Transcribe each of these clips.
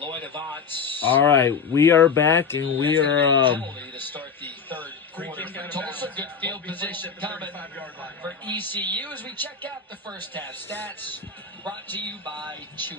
Lloyd Avant. All right, we are back, and we are. Penalty to start the third quarter for Tulsa. Good field position coming for ECU as we check out the first half stats. Brought to you by Chewy.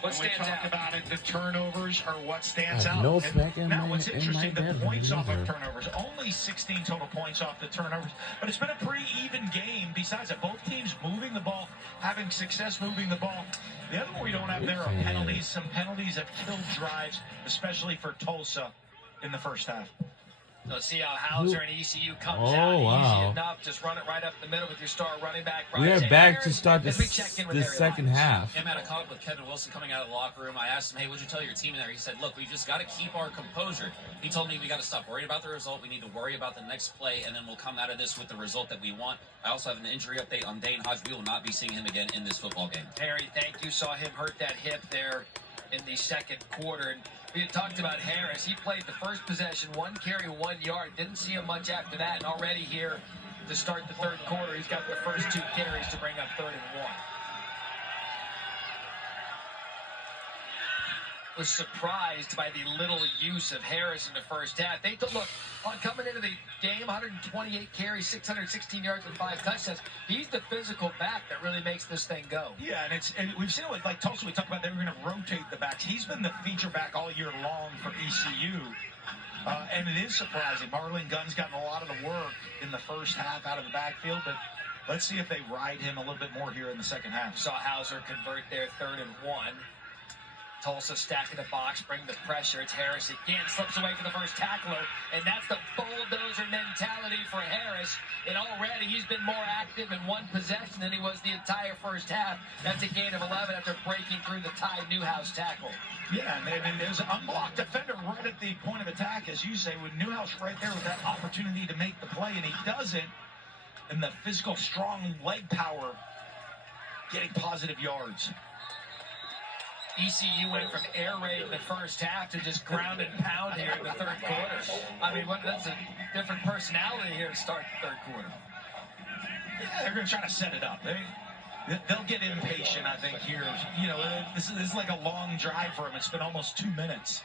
What when we stands talk out? about it, the turnovers are what stands out. No smack in now, my- what's in interesting, my the bed points off of either. turnovers. Only 16 total points off the turnovers. But it's been a pretty even game. Besides that, both teams moving the ball, having success moving the ball. The other one we don't have there are penalties. Some penalties have killed drives, especially for Tulsa in the first half. Let's see how Hauser and ECU comes Oh, out. wow. Easy enough. Just run it right up the middle with your star running back. We are Bryce back Harris, to start as we check in with the Harry second Lyons. half. Yeah, man, I caught up with Kevin Wilson coming out of the locker room. I asked him, hey, what'd you tell your team in there? He said, look, we just got to keep our composure. He told me we got to stop worrying about the result. We need to worry about the next play, and then we'll come out of this with the result that we want. I also have an injury update on Dane Hodge. We will not be seeing him again in this football game. Harry, thank you. Saw him hurt that hip there in the second quarter. And we had talked about Harris. He played the first possession, 1 carry, 1 yard. Didn't see him much after that. And already here to start the third quarter, he's got the first 2 carries to bring up 3rd and 1. Was surprised by the little use of Harris in the first half. They look coming into the game, 128 carries, 616 yards with 5 touchdowns. He's the physical back that really makes this thing go. Yeah, and we've seen it with like Tulsa. We talked about they were going to rotate the backs. He's been the feature back all year long for ECU, and it is surprising. Marlon Gunn's gotten a lot of the work in the first half out of the backfield, but let's see if they ride him a little bit more here in the second half. Saw Hauser convert their 3rd and 1. Tulsa stacking the box, bring the pressure. It's Harris again, slips away from the first tackler, and that's the bulldozer mentality for Harris. And already he's been more active in 1 possession than he was the entire first half. That's a gain of 11 after breaking through the Ty Newhouse tackle. Yeah, and there's an unblocked defender right at the point of attack, as you say, with Newhouse right there with that opportunity to make the play, and he doesn't. And the physical, strong leg power getting positive yards. ECU went from air raid in the first half to just ground and pound here in the third quarter. I mean, that's a different personality here to start the third quarter. Yeah, they're going to try to set it up. They'll get impatient, I think, here. You know, this is like a long drive for them. It's been almost 2 minutes.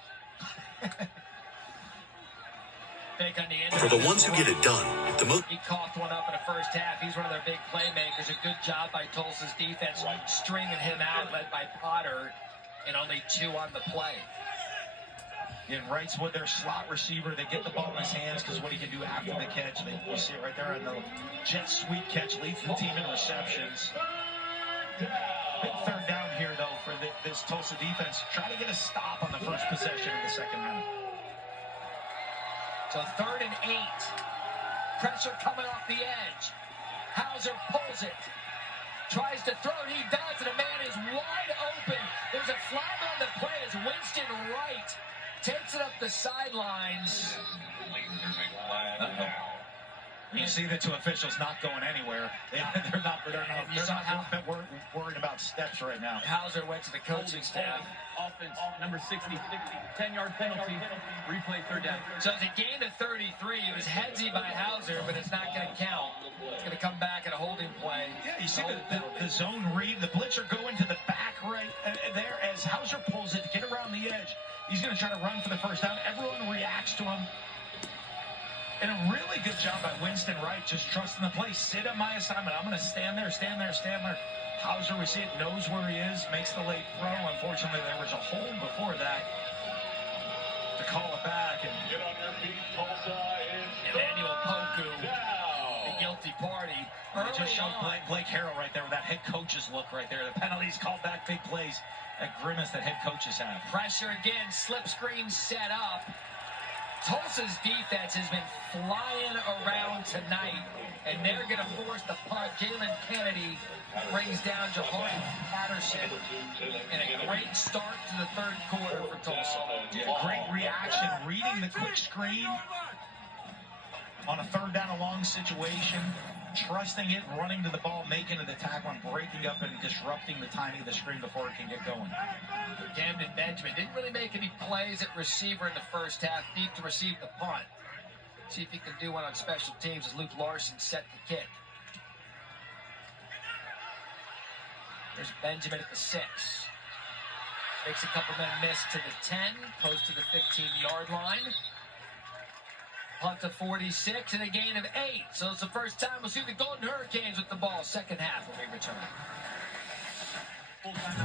Fake on the end. For the ones who get it done, the most. He coughed one up in the first half. He's one of their big playmakers. A good job by Tulsa's defense stringing him out, led by Potter, and only 2 on the play. And Wright's with their slot receiver. They get the ball in his hands because what he can do after the catch. You see it right there on the jet sweep catch. Leads the team in receptions. Big 3rd down here, though, for this Tulsa defense. Try to get a stop on the first possession in the second half. So 3rd and 8. Pressure coming off the edge. Hauser pulls it. Tries to throw it. He does, and a man is wide open. There's a flag on the play as Winston Wright takes it up the sidelines. You see the 2 officials not going anywhere. They're not worried about steps right now. Hauser went to the coaching staff. Offense, number 60, 10-yard penalty, replay 3rd down. So it's a gain of 33. It was headsy by Hauser, but it's not going to count. It's going to come back at a holding play. Yeah, you see the zone read, the blitzer going to the back right there as Hauser pulls it to get around the edge. He's going to try to run for the first down. Everyone reacts to him. And a really good job by Winston Wright, just trusting the play. Sit on my assignment. I'm going to stand there. Hauser, we see it, knows where he is, makes the late throw. Unfortunately, there was a hold before that to call it back. And get on your feet, Tulsa. Emmanuel Poku, the guilty party. It just showed Blake Harrell right there with that head coach's look right there. The penalties called back, big plays. That grimace that head coaches have. Pressure again, slip screen set up. Tulsa's defense has been flying around tonight, and they're going to force the punt. Jalen Kennedy brings down Jahari Patterson, and a great start to the third quarter for Tulsa. Yeah, great reaction, reading the quick screen on a 3rd down and long situation, trusting it, running to the ball, making it the tackle, and breaking up and disrupting the timing of the screen before it can get going. Camden Benjamin didn't really make any plays at receiver in the first half, deep to receive the punt. See if he can do one on special teams as Luke Larson set the kick. There's Benjamin at the 6. Makes a couple men miss to the 10, post to the 15-yard line. Punt to 46 and a gain of 8. So it's the first time we'll see the Golden Hurricanes with the ball. Second half when we return. Full time